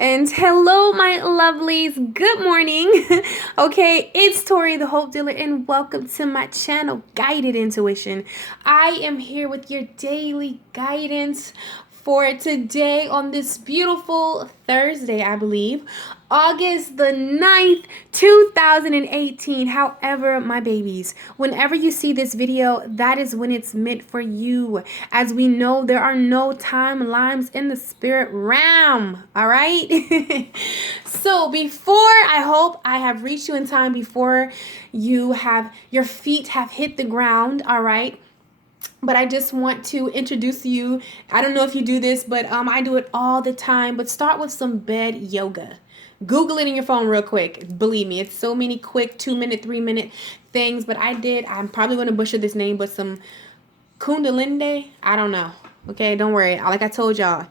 And hello, my lovelies. Good morning. Okay, it's Tori, the Hope Dealer, and welcome to my channel, Guided Intuition. I am here with your daily guidance for today on this beautiful Thursday, I believe, August the 9th, 2018. However, my babies, whenever you see this video, that is when it's meant for you. As we know, there are no timelines in the spirit realm, all right? So I hope I have reached you in time before your feet have hit the ground, all right? But I just want to introduce you. I don't know if you do this, but I do it all the time. But start with some bed yoga. Google it in your phone real quick. Believe me, it's so many quick 2-minute, 3-minute things. But I'm probably going to butcher this name, but some Kundalini. I don't know. Okay, don't worry. Like I told y'all,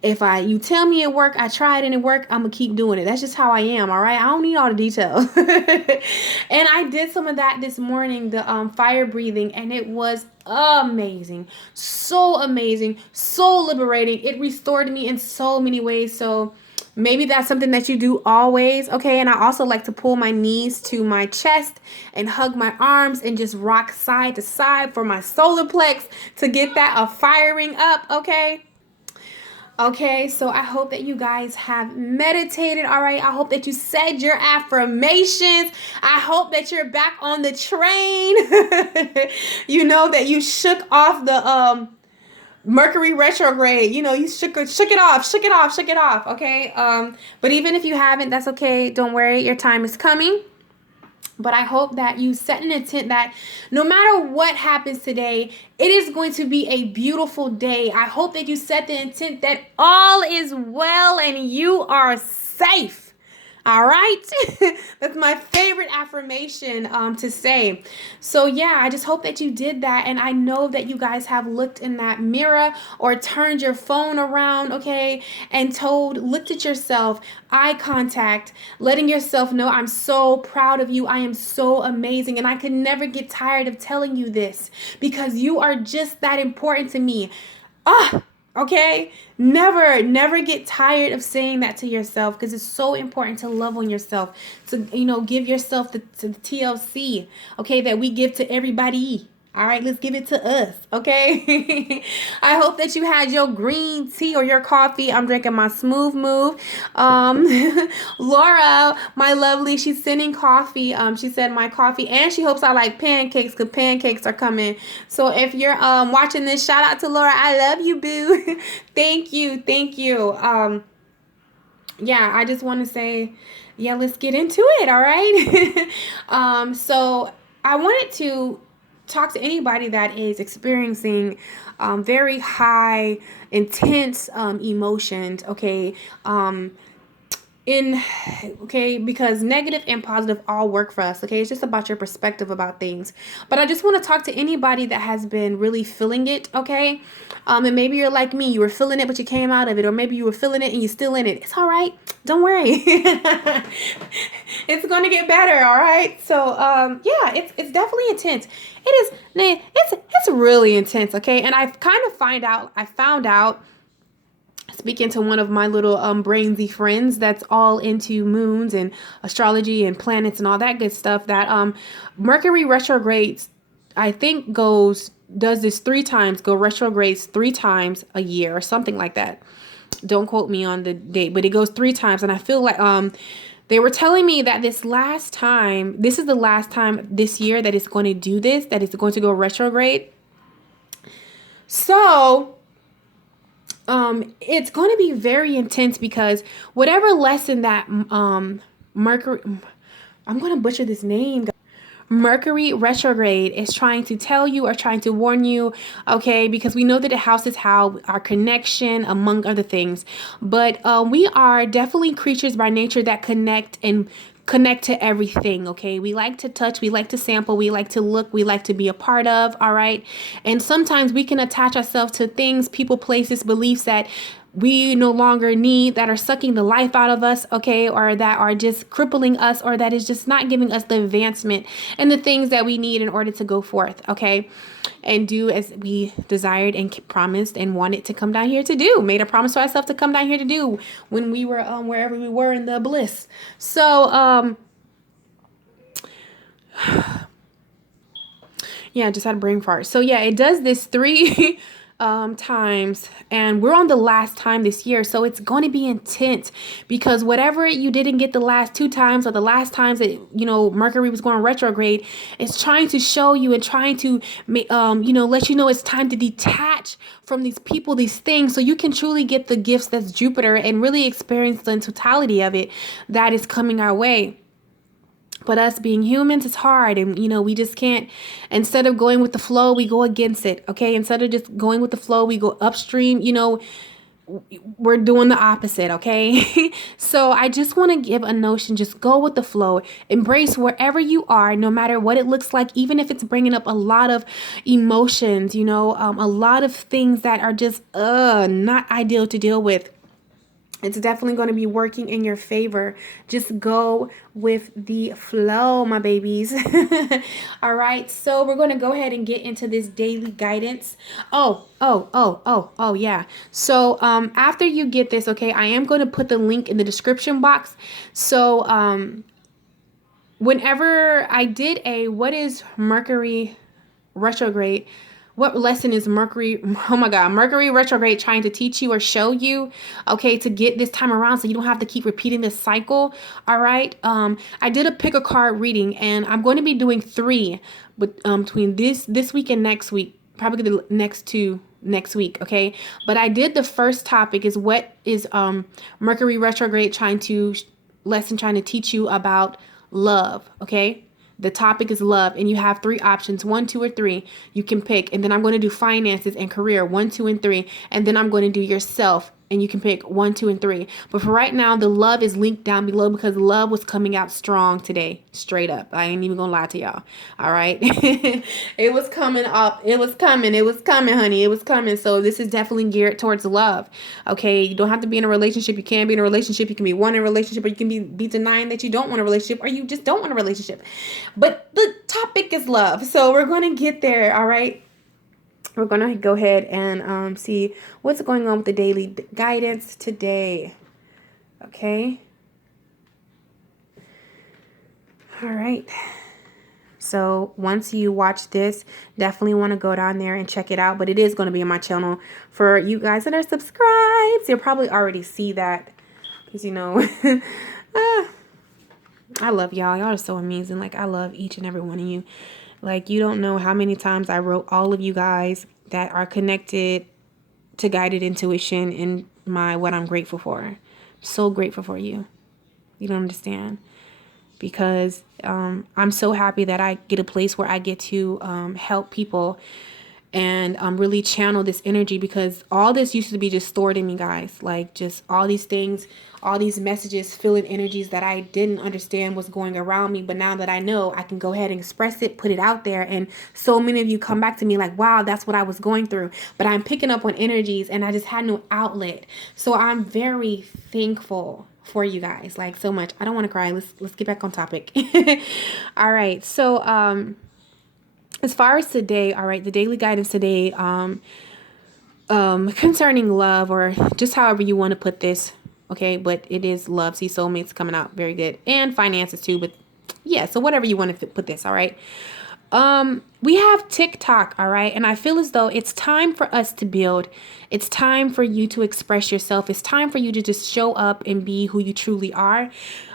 if you tell me it worked, I tried and it worked, I'm going to keep doing it. That's just how I am, all right? I don't need all the details. And I did some of that this morning, the fire breathing, and it was amazing. So amazing. So liberating. It restored me in so many ways. So maybe that's something that you do always, okay? And I also like to pull my knees to my chest and hug my arms and just rock side to side for my solar plex to get that firing up, okay? Okay, so I hope that you guys have meditated, all right? I hope that you said your affirmations. I hope that you're back on the train. You know, that you shook off the Mercury Retrograde. You know, you shook it off, okay? But even if you haven't, that's okay. Don't worry, your time is coming. But I hope that you set an intent that no matter what happens today, it is going to be a beautiful day. I hope that you set the intent that all is well and you are safe. All right. That's my favorite affirmation to say. So yeah, I just hope that you did that. And I know that you guys have looked in that mirror or turned your phone around, okay, and looked at yourself, eye contact, letting yourself know, I'm so proud of you. I am so amazing. And I could never get tired of telling you this because you are just that important to me. Okay, never get tired of saying that to yourself because it's so important to love on yourself, to, give yourself the TLC, okay, that we give to everybody. All right, let's give it to us, okay? I hope that you had your green tea or your coffee. I'm drinking my Smooth Move. Laura, my lovely, she's sending coffee. She said my coffee, and she hopes I like pancakes because pancakes are coming. So if you're watching this, shout out to Laura. I love you, boo. Thank you. Yeah, I just want to say, yeah, let's get into it, all right? So I wanted to talk to anybody that is experiencing very high, intense emotions, okay? Because negative and positive all work for us, okay? It's just about your perspective about things. But I just want to talk to anybody that has been really feeling it, okay? And maybe you're like me, you were feeling it, but you came out of it. Or maybe you were feeling it and you're still in it. It's all right. Don't worry. It's going to get better, all right? So, yeah, it's definitely intense. It's really intense, okay? And I found out, speaking to one of my little brainsy friends that's all into moons and astrology and planets and all that good stuff, that Mercury retrogrades, I think does this 3 times, retrogrades 3 times a year or something like that. Don't quote me on the date, but it goes 3 times. And I feel like they were telling me that this is the last time this year that it's going to do this, that it's going to go retrograde. So it's going to be very intense because whatever lesson that Mercury, I'm going to butcher this name, Mercury retrograde is trying to tell you or trying to warn you, okay, because we know that it houses our connection, among other things. But we are definitely creatures by nature that connect to everything, okay? We like to touch, we like to sample, we like to look, we like to be a part of, all right? And sometimes we can attach ourselves to things, people, places, beliefs that we no longer need, that are sucking the life out of us, okay, or that are just crippling us, or that is just not giving us the advancement and the things that we need in order to go forth, okay? and do as we desired and promised and wanted to come down here to do. Made a promise to ourselves to come down here to do when we were wherever we were in the bliss. So yeah, just had a brain fart. So yeah, it does this 3 times, and we're on the last time this year, so it's going to be intense, because whatever you didn't get the last 2 times, or the last times that Mercury was going retrograde, it's trying to show you and trying to let you know it's time to detach from these people, these things, so you can truly get the gifts that's Jupiter and really experience the totality of it that is coming our way. But us being humans, it's hard. And, we just can't, instead of going with the flow, we go against it. Okay. Instead of just going with the flow, we go upstream, we're doing the opposite. Okay. So I just want to give a notion, just go with the flow, embrace wherever you are, no matter what it looks like, even if it's bringing up a lot of emotions, a lot of things that are just, not ideal to deal with. It's definitely going to be working in your favor. Just go with the flow, my babies. All right. So we're going to go ahead and get into this daily guidance. Yeah. So after you get this, okay, I am going to put the link in the description box. So whenever I did what is Mercury Retrograde? What lesson is Mercury Retrograde trying to teach you or show you, okay, to get this time around so you don't have to keep repeating this cycle, all right? I did a pick a card reading, and I'm going to be doing 3 between this week and next week, probably the next 2 next week, okay? But I did the first topic is what is Mercury Retrograde trying to teach you about love, okay? The topic is love, and you have 3 options, 1, 2, or 3. You can pick, and then I'm going to do finances and career, 1, 2, and 3, and then I'm going to do yourself, and you can pick 1, 2, and 3. But for right now, the love is linked down below because love was coming out strong today, straight up. I ain't even gonna lie to y'all. All right, it was coming up. It was coming, honey. It was coming. So this is definitely geared towards love. Okay, you don't have to be in a relationship. You can be in a relationship. You can be wanting a relationship, or you can be denying that you don't want a relationship, or you just don't want a relationship. But the topic is love, so we're gonna get there. All right. We're going to go ahead and see what's going on with the daily guidance today. Okay. All right. So once you watch this, definitely want to go down there and check it out. But it is going to be on my channel for you guys that are subscribed. You'll probably already see that because, I love y'all. Y'all are so amazing. Like, I love each and every one of you. Like, you don't know how many times I wrote all of you guys that are connected to guided intuition in what I'm grateful for. So grateful for you. You don't understand. Because I'm so happy that I get a place where I get to help people and really channel this energy, because all this used to be just stored in me, guys. Like, just all these things, all these messages, feeling energies that I didn't understand was going around me. But now that I know, I can go ahead and express it, put it out there. And so many of you come back to me like, wow, that's what I was going through. But I'm picking up on energies and I just had no outlet. So I'm very thankful for you guys, like, so much. I don't want to cry. Let's get back on topic. All right. So as far as today, all right, the daily guidance today, concerning love, or just however you want to put this, okay, but it is love. See, soulmates coming out very good, and finances too. But yeah, so whatever you want to put this, all right. We have TikTok, all right, and I feel as though it's time for us to build. It's time for you to express yourself. It's time for you to just show up and be who you truly are.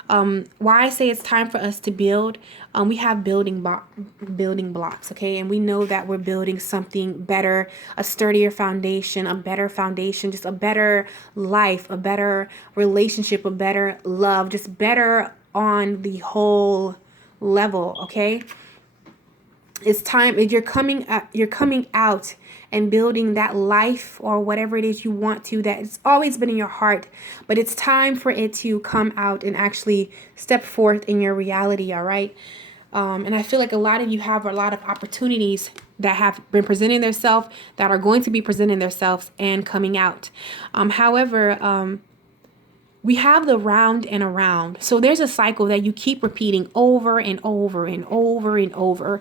Why I say it's time for us to build, we have building blocks, okay? And we know that we're building something better, a sturdier foundation, a better foundation, just a better life, a better relationship, a better love, just better on the whole level, okay? It's time. You're coming out and building that life, or whatever it is you want to, that it's always been in your heart, but it's time for it to come out and actually step forth in your reality. All right. And I feel like a lot of you have a lot of opportunities that have been presenting themselves, that are going to be presenting themselves and coming out. However, we have the round and around. So there's a cycle that you keep repeating over and over and over and over.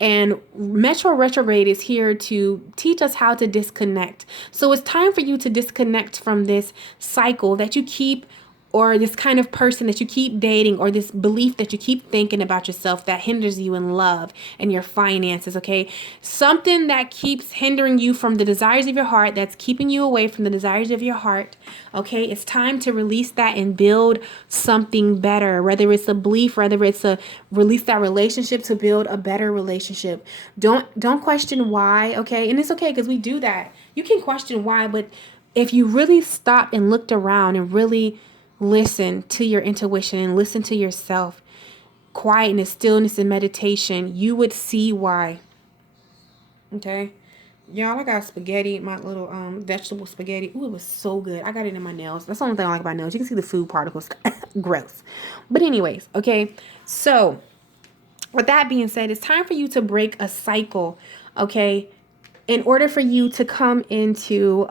And Mercury Retrograde is here to teach us how to disconnect. So it's time for you to disconnect from this cycle that you keep, or this kind of person that you keep dating, or this belief that you keep thinking about yourself that hinders you in love and your finances, okay? Something that keeps hindering you from the desires of your heart, that's keeping you away from the desires of your heart, okay? It's time to release that and build something better, whether it's a belief, whether it's a release that relationship to build a better relationship. Don't question why, okay? And it's okay because we do that. You can question why, but if you really stop and looked around and really listen to your intuition and listen to yourself, quietness, stillness, and meditation, you would see why. Okay? Y'all, I got spaghetti, my little vegetable spaghetti. Ooh, it was so good. I got it in my nails. That's the only thing I like about nails. You can see the food particles. Gross. But anyways, okay? So, with that being said, it's time for you to break a cycle, okay? In order for you to come into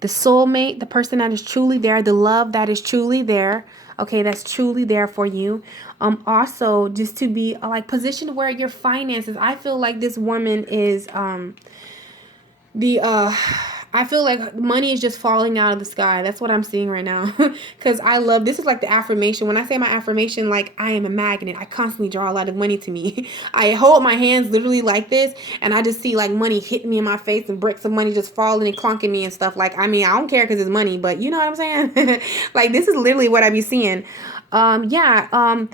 the soulmate, the person that is truly there, the love that is truly there, okay, that's truly there for you. Also, just to be like positioned where your finances, I feel like this woman is the I feel like money is just falling out of the sky. That's what I'm seeing right now. Because I love, this is like the affirmation. When I say my affirmation, like I am a magnet. I constantly draw a lot of money to me. I hold my hands literally like this, and I just see like money hitting me in my face and bricks of money just falling and clunking me and stuff. Like, I mean, I don't care because it's money, but you know what I'm saying? Like, this is literally what I be seeing. Whatever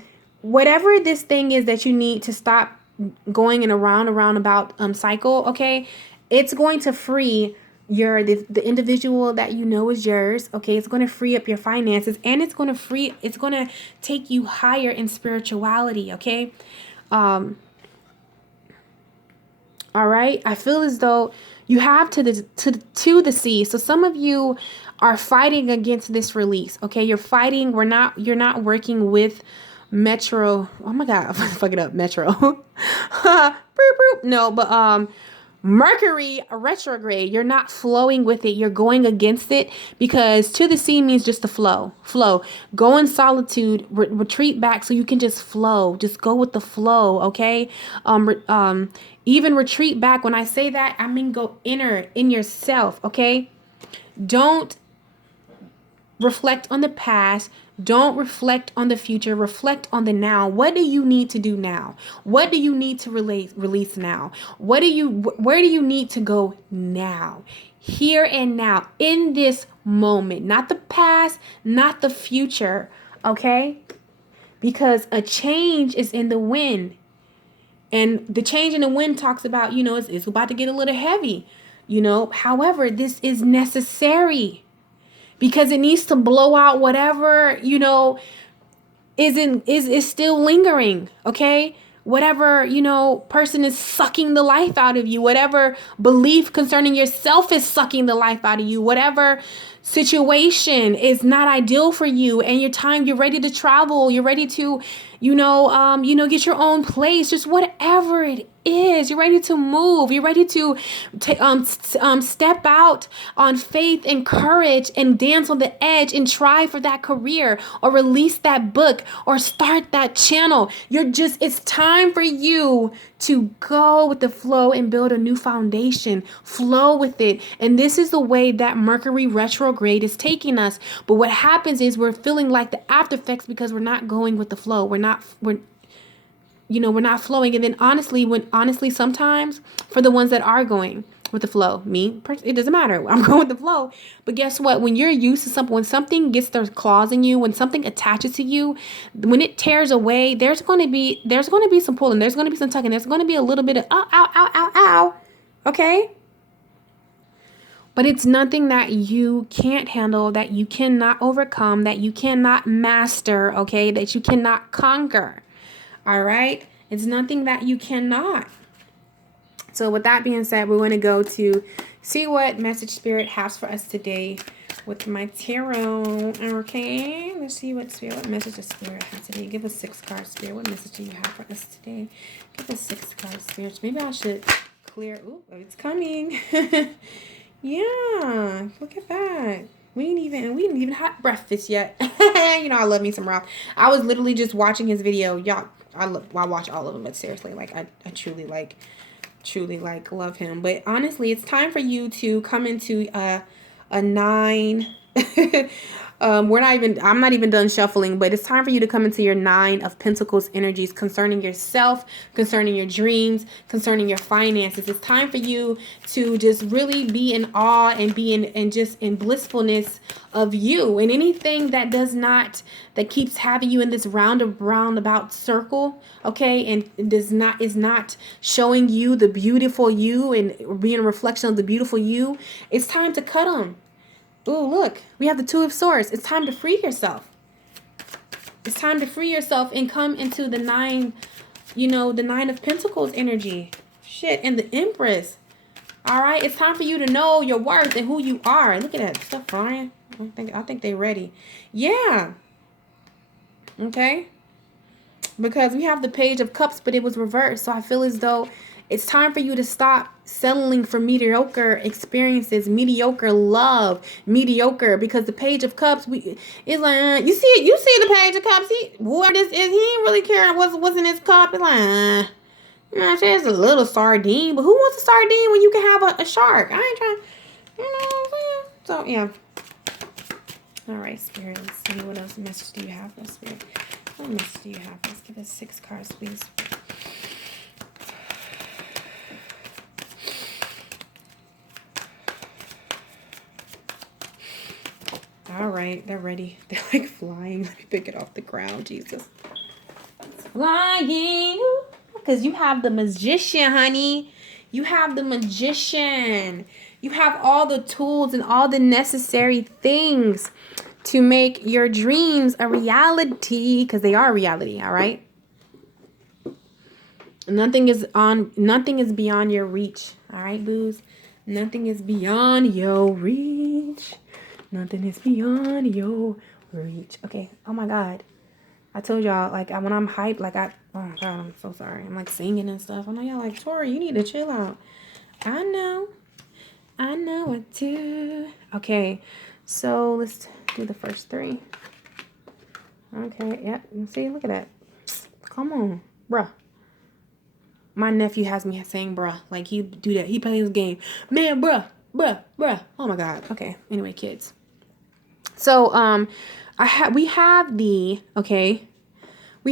this thing is that you need to stop going in a roundabout cycle, okay, it's going to free the individual that you know is yours, okay? It's going to free up your finances, and it's going to take you higher in spirituality, okay? All right, I feel as though you have to the sea. So some of you are fighting against this release, okay? You're not working with Metro. Oh my god, I'm fuck it up, Metro. No, but Mercury retrograde, you're not flowing with it. You're going against it, because to the sea means just to flow. Go in solitude, retreat back so you can just flow. Just go with the flow, okay? Even retreat back. When I say that, I mean go inner in yourself, okay? Don't reflect on the past. Don't reflect on the future. Reflect on the now. What do you need to do now? What do you need to release now? Where do you need to go now? Here and now, in this moment, not the past, not the future, okay? Because a change is in the wind. And the change in the wind talks about, it's about to get a little heavy, However, this is necessary, because it needs to blow out whatever, is still lingering, okay? Whatever, person is sucking the life out of you, whatever belief concerning yourself is sucking the life out of you, whatever situation is not ideal for you, and you're ready to travel, you're ready to, get your own place, just whatever it is, you're ready to move, you're ready to step out on faith and courage and dance on the edge and try for that career, or release that book, or start that channel. It's time for you to go with the flow and build a new foundation. Flow with it. And this is the way that Mercury retrograde is taking us. But what happens is we're feeling like the after effects because we're not going with the flow. We're not flowing. And then honestly, sometimes for the ones that are going with the flow, it doesn't matter. I'm going with the flow. But guess what? When you're used to something, when something gets their claws in you, when something attaches to you, when it tears away, there's going to be some pulling, there's going to be some tugging, there's going to be a little bit of ow. Okay? But it's nothing that you can't handle, that you cannot overcome, that you cannot master, okay? That you cannot conquer. All right? It's nothing that you cannot. So with that being said, we're going to go to see what message Spirit has for us today with my tarot. Okay, let's see what message the Spirit has today. Give us 6 cards, Spirit. What message do you have for us today? Give us 6 cards, Spirit. Maybe I should clear. Ooh, it's coming. Yeah, look at that. We didn't even have breakfast yet. You know, I love me some Ralph. I was literally just watching his video. Y'all, I watch all of them, but seriously, like I truly like love him. But honestly, it's time for you to come into a 9. I'm not even done shuffling, but it's time for you to come into your 9 of Pentacles energies concerning yourself, concerning your dreams, concerning your finances. It's time for you to just really be in awe and be in blissfulness of you, and anything that keeps having you in this roundabout circle, okay, and is not showing you the beautiful you and being a reflection of the beautiful you. It's time to cut them. Oh, look, we have the 2 of Swords. It's time to free yourself. It's time to free yourself and come into the 9, the 9 of Pentacles energy. Shit, and the Empress. All right, it's time for you to know your worth and who you are. Look at that stuff flying. I think they're ready. Yeah. Okay. Because we have the Page of Cups, but it was reversed. So I feel as though it's time for you to stop settling for mediocre experiences, mediocre love, mediocre. Because the Page of Cups, it's like you see the Page of Cups. Whoever this is, he ain't really caring what's in his cup. It's like, it's a little sardine, but who wants a sardine when you can have a shark? I ain't trying, you know what I'm saying? So yeah. All right, Spirit. Let's see what else message do you have, for Spirit. What message do you have? Let's give us 6 cards, please. All right, they're ready. They're like flying. Let me pick it off the ground, Jesus. It's flying. Because you have the Magician, honey. You have the Magician. You have all the tools and all the necessary things to make your dreams a reality, because they are a reality, all right? Nothing is beyond your reach, all right, boos? Nothing is beyond your reach. Nothing is beyond your reach. Okay, oh my God. I told y'all, like, when I'm hyped, like, oh my God, I'm so sorry. I'm, like, singing and stuff. I know y'all like, Tori, you need to chill out. I know it too. Okay, so let's do the first 3. Okay, yeah, see, look at that. Come on, bruh. My nephew has me saying bruh. Like, he do that. He plays game. Man, bruh. Oh my God. Okay, anyway, kids. So, we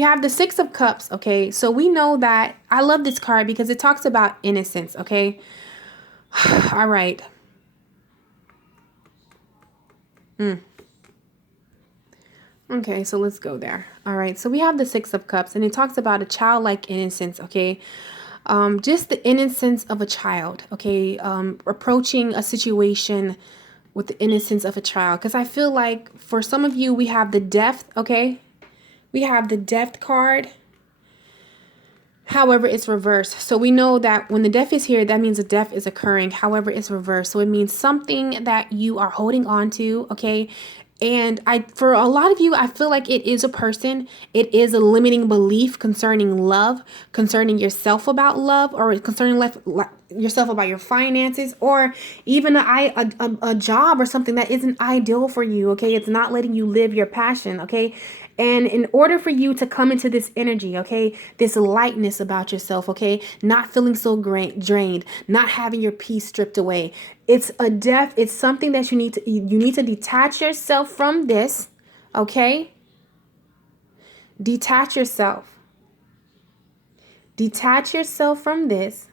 have the 6 of Cups, okay? So we know that, I love this card because it talks about innocence, okay? All right. Okay, so let's go there. All right, so we have the 6 of Cups, and it talks about a childlike innocence, okay? Just the innocence of a child, okay? Approaching a situation with the innocence of a child. Because I feel like for some of you, we have the Death, okay? We have the Death card. However, it's reversed. So we know that when the Death is here, that means a death is occurring. However, it's reversed. So it means something that you are holding on to, okay? And for a lot of you, I feel like it is a person. It is a limiting belief concerning love, concerning yourself about love, or concerning yourself about your finances, or even a job or something that isn't ideal for you, okay? It's not letting you live your passion, okay? And in order for you to come into this energy, okay, this lightness about yourself, okay, not feeling so drained, not having your peace stripped away, it's a death. It's something that you need to detach yourself from this, okay? Detach yourself. Detach yourself from this.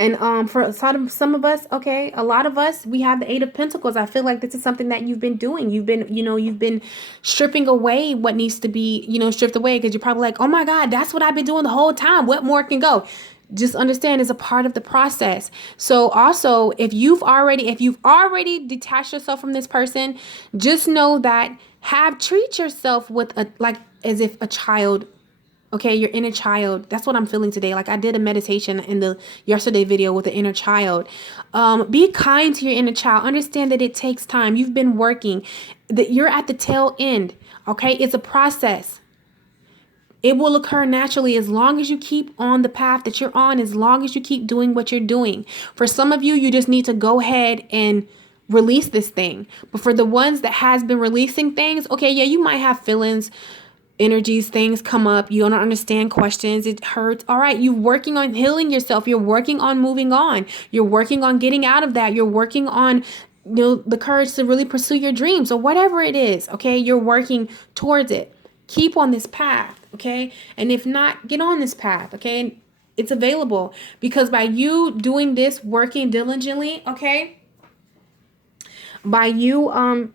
And for some of us, okay, a lot of us, we have the 8 of Pentacles. I feel like this is something that you've been doing. You've been stripping away what needs to be, stripped away, because you're probably like, oh my God, that's what I've been doing the whole time. What more can go? Just understand it's a part of the process. So also, if you've already detached yourself from this person, just know that treat yourself with as if a child. Okay, your inner child. That's what I'm feeling today. Like, I did a meditation in the yesterday video with the inner child. Be kind to your inner child. Understand that it takes time. You've been working. That you're at the tail end. Okay, it's a process. It will occur naturally as long as you keep on the path that you're on, as long as you keep doing what you're doing. For some of you, you just need to go ahead and release this thing. But for the ones that has been releasing things, okay, yeah, you might have feelings, energies, things come up. You don't understand questions. It hurts. All right. You're working on healing yourself. You're working on moving on. You're working on getting out of that. You're working on, the courage to really pursue your dreams or whatever it is. Okay. You're working towards it. Keep on this path. Okay. And if not, get on this path. Okay. It's available because by you doing this, working diligently, okay, by you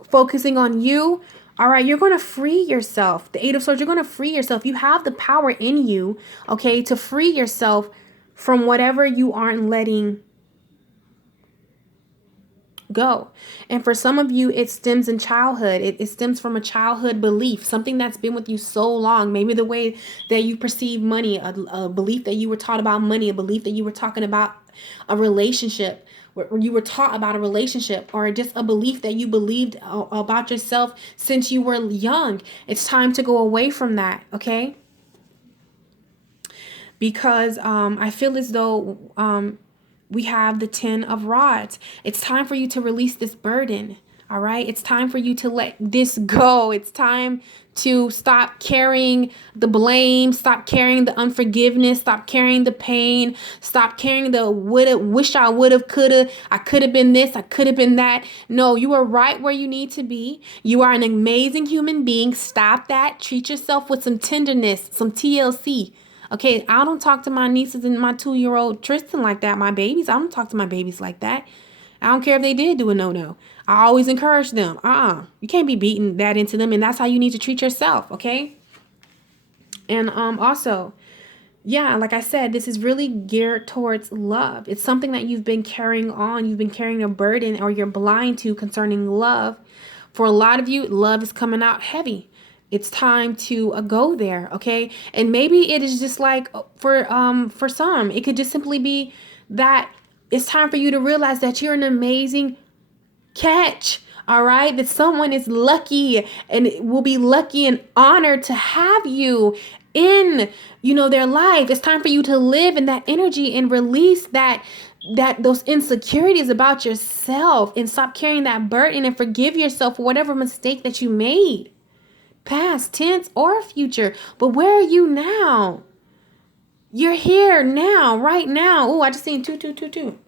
focusing on you, all right, you're going to free yourself. The Eight of Swords, you're going to free yourself. You have the power in you, okay, to free yourself from whatever you aren't letting go. And for some of you, it stems in childhood. It stems from a childhood belief, something that's been with you so long. Maybe the way that you perceive money, a belief that you were taught about money, a belief that you were talking about a relationship, where you were taught about a relationship, or just a belief that you believed about yourself since you were young. It's time to go away from that, okay? Because I feel as though we have the 10 of rods. It's time for you to release this burden. All right. It's time for you to let this go. It's time to stop carrying the blame, stop carrying the unforgiveness, stop carrying the pain, stop carrying the woulda, wish I would have, coulda, I could have been this, I could have been that. No, you are right where you need to be. You are an amazing human being. Stop that. Treat yourself with some tenderness, some TLC. Okay, I don't talk to my nieces and my 2-year-old Tristan like that. My babies, I don't talk to my babies like that. I don't care if they did do a no-no. I always encourage them. You can't be beating that into them, and that's how you need to treat yourself, okay? And also, yeah, like I said, this is really geared towards love. It's something that you've been carrying on. You've been carrying a burden, or you're blind to concerning love. For a lot of you, love is coming out heavy. It's time to go there, okay? And maybe it is just like for some, it could just simply be that it's time for you to realize that you're an amazing catch, all right? That someone is lucky and will be lucky and honored to have you in, their life. It's time for you to live in that energy and release those insecurities about yourself and stop carrying that burden and forgive yourself for whatever mistake that you made. Past, tense, or future. But where are you now? You're here now, right now. Oh, I just seen 2.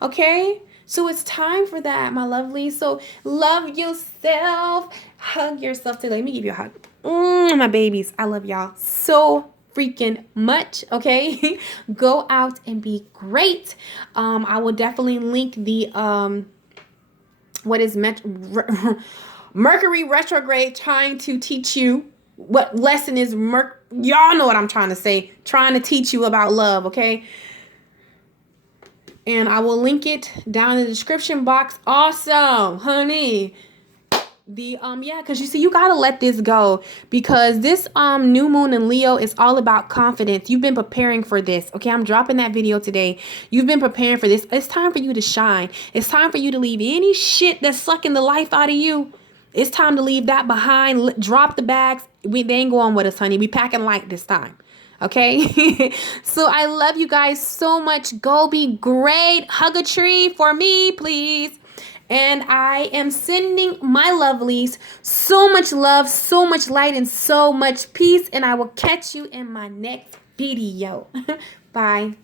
Okay? So it's time for that, my lovely. So love yourself. Hug yourself today. Let me give you a hug. My babies. I love y'all so freaking much. Okay? Go out and be great. I will definitely link the Mercury Retrograde trying to teach you what lesson is y'all know what I'm trying to say. Trying to teach you about love, okay? And I will link it down in the description box. Awesome, honey. Because you see, you gotta let this go, because this new moon in Leo is all about confidence. You've been preparing for this. Okay, I'm dropping that video today. You've been preparing for this. It's time for you to shine. It's time for you to leave any shit that's sucking the life out of you. It's time to leave that behind. Drop the bags. They ain't going with us, honey. We packing light this time. Okay? So I love you guys so much. Go be great. Hug a tree for me, please. And I am sending my lovelies so much love, so much light, and so much peace. And I will catch you in my next video. Bye.